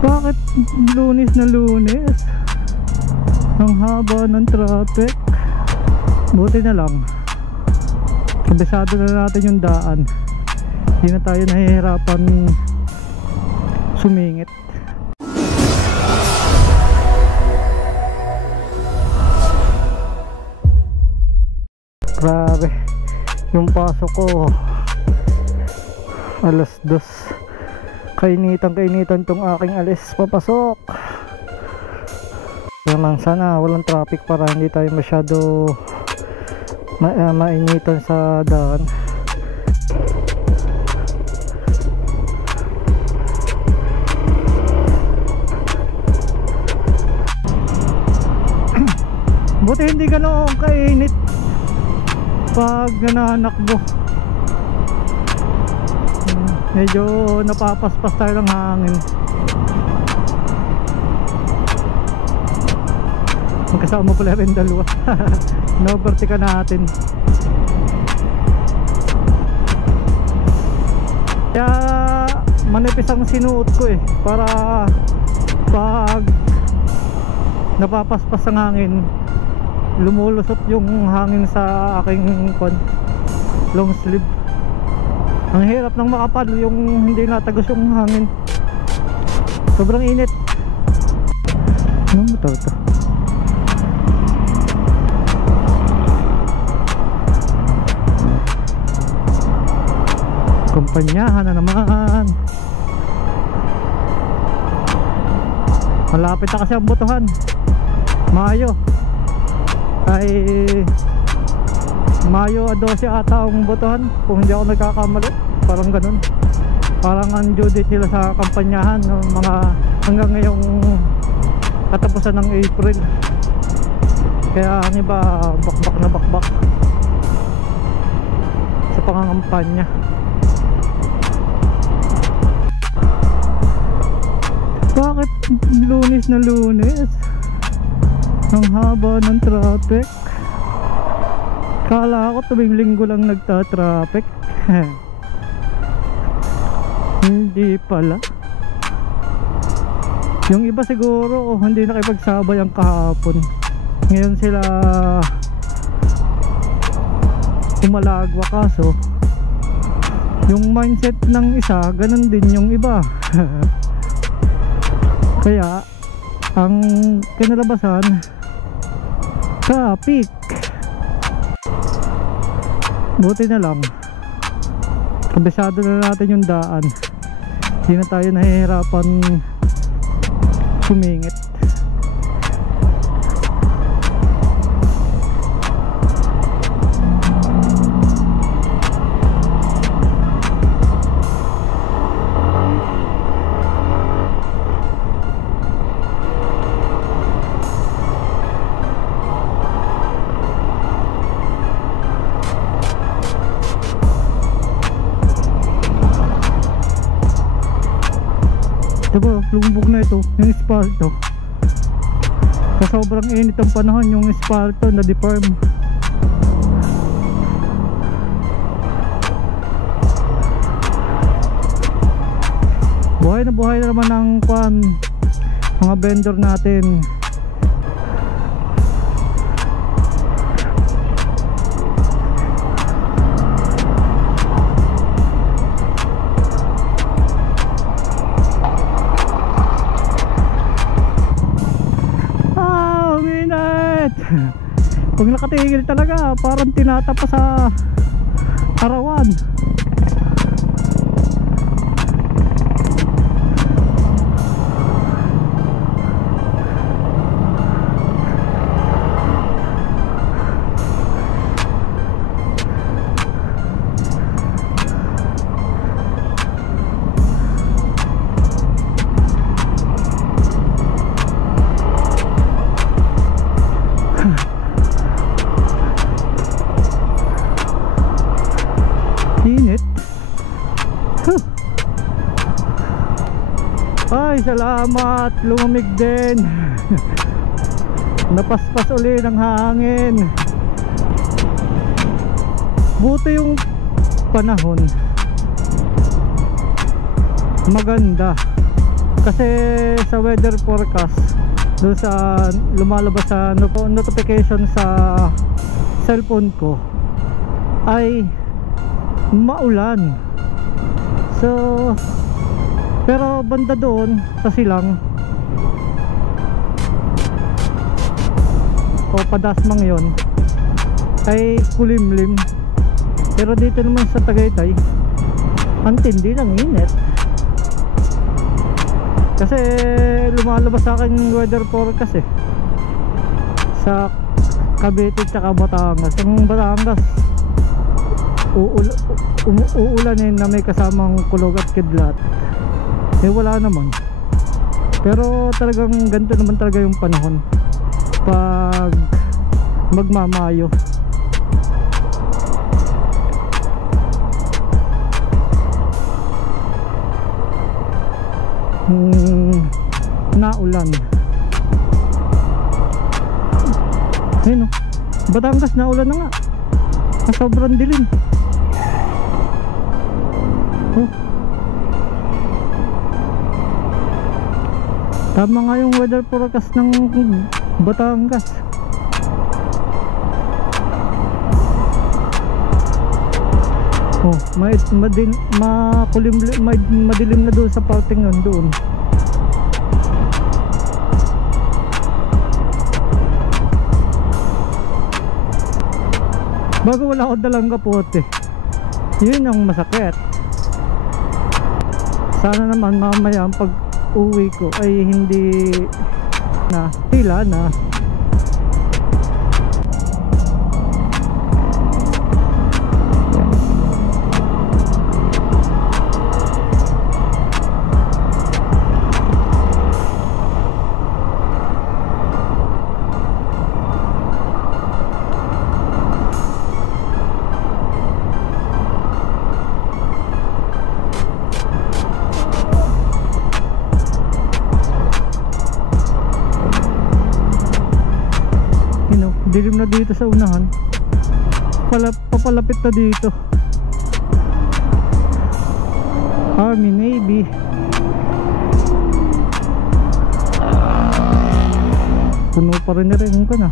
Bakit Lunes na Lunes? Ang haba ng traffic. Buti na lang kabisado na natin yung daan, hindi na tayo nahihirapan sumingit. Grabe yung pasok ko, alas 2. Kainitan tong aking alis papasok. Naman sana walang traffic para hindi tayo masyado mainitan sa daan. Buti hindi ganoon kainit pag nananakbo. Medyo napapaspas tayo ng hangin. Magkasama pala rin dalawa. Noberty ka natin. Kaya manipis ang sinuot ko para pag napapaspas ang hangin, lumulusot yung hangin sa aking long sleeve. Ang hirap ng makapal yung hindi natagos yung hangin. Sobrang init. Ano motor to? Kumpanyahan na naman. Malapit na kasi ang botohan. Mayo ay Mayo 12 ata ang botohan, kung hindi ako nagkakamali. Parang ganun. Parang ang due date nila sa kampanyahan mga hanggang ngayong katapusan ng April. Kaya ang iba bakbak na bakbak sa pangangampanya. Bakit Lunes na Lunes? Ang haba ng traffic. Kala ko tuwing linggo lang nagta-traffic. Hindi pala. Yung iba siguro hindi nakipagsabay ang kahapon. Ngayon sila umalagwa, kaso yung mindset ng isa ganun din yung iba. Kaya ang kinalabasan traffic. Buti na lang kabisado na natin yung daan, hindi na tayo nahihirapan sumingit. Diba, lumubog na ito, yung espalto. Sa sobrang init ang panahon, yung espalto na deform. Buhay na naman ang mga vendor natin. Pag nakatigil talaga, parang tinatapa sa arawan. Init. Ay, salamat, lumamig din. Napaspas uli ng hangin. Buti yung panahon maganda. Kasi sa weather forecast doon sa lumalabas sa notification sa cellphone ko ay maulan. So pero banda doon sa silang o Padasmang yon ay kulimlim. Pero dito naman sa Tagaytay ang tindi ng init. Kasi lumalabas sa akin weather forecast sa Cavite tsaka Batangas. Ang Batangas uulanin na may kasamang kulog at kidlat. Wala naman. Pero talagang ganito naman talaga yung panahon pag magmamayo. Naulan. Ayun o, Batangas naulan na nga. Sobrang dilim. Oh. Tama nga yung weather forecast ng Batangas. Oh, madilim na doon sa parting nun doon. Bago wala ako dalang kapote. Yun ang masakit. Sana naman mamaya pag uwi ko ay hindi na tila na. Dilim na dito sa unahan. Papalapit na dito. Army, Navy. Puno pa rin ko na.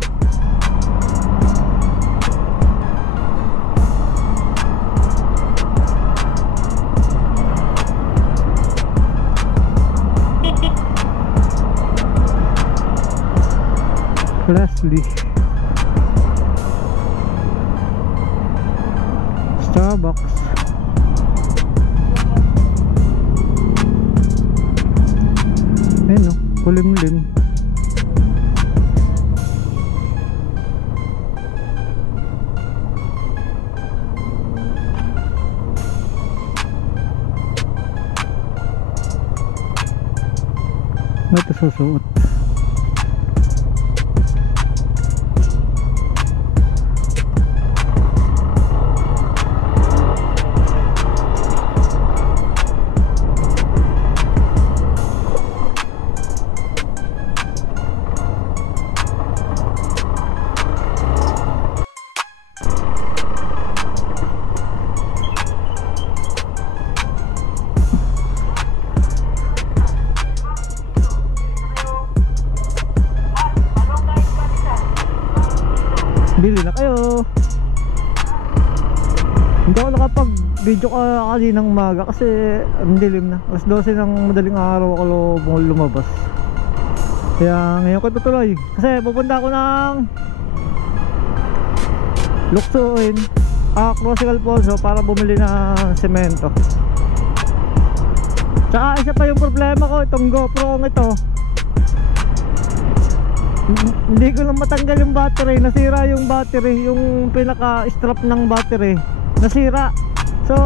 Leslie, Starbucks. Ayun o, kulimlim. Ito susuot. Bili na kayo. Hindi ako nakapag video kaninang umaga kasi ang dilim na. Alas 12 ng madaling araw ako lumabas. Kaya ngayon ko tutuloy kasi pupunta ako ng Luksuin, Crossing Alfonso para bumili ng semento. Tsaka isa pa yung problema ko, itong GoPro ito, hindi ko lang matanggal yung battery. Nasira yung battery, yung pinaka strap ng battery nasira. So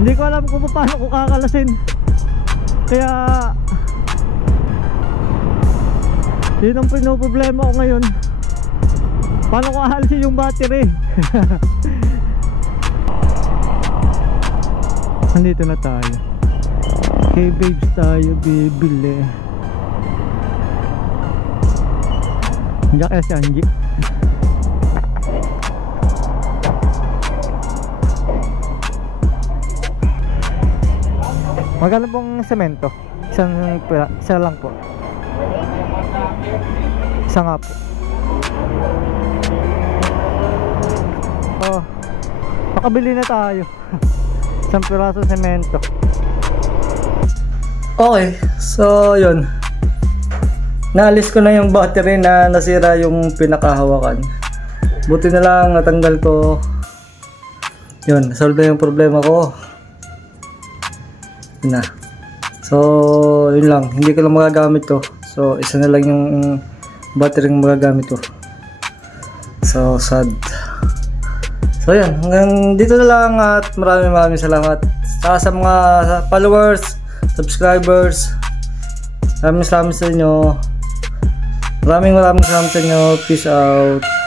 hindi ko alam kung paano ko kakalasin. Kaya yun ang pinoproblema ko ngayon, paano ko ahalisin yung battery. Nandito na tayo, kay babes tayo bibili. Diyan kaya si Angie. Magkano pong semento? Isa lang po. Isa nga po. Oh, makabili na tayo. Isang piraso semento. Okay, so yun. Naalis ko na yung battery na nasira yung pinakahawakan. Buti na lang natanggal ko. Yun, solve na yung problema ko. Yun na. So, yun lang. Hindi ko lang magagamit to. So, isa na lang yung battery yung magagamit to. So, sad. So, yun. Hanggang dito na lang at maraming salamat. Sa mga followers, subscribers. Maraming salamat sa inyo. Maraming salamat sa inyo. Peace out.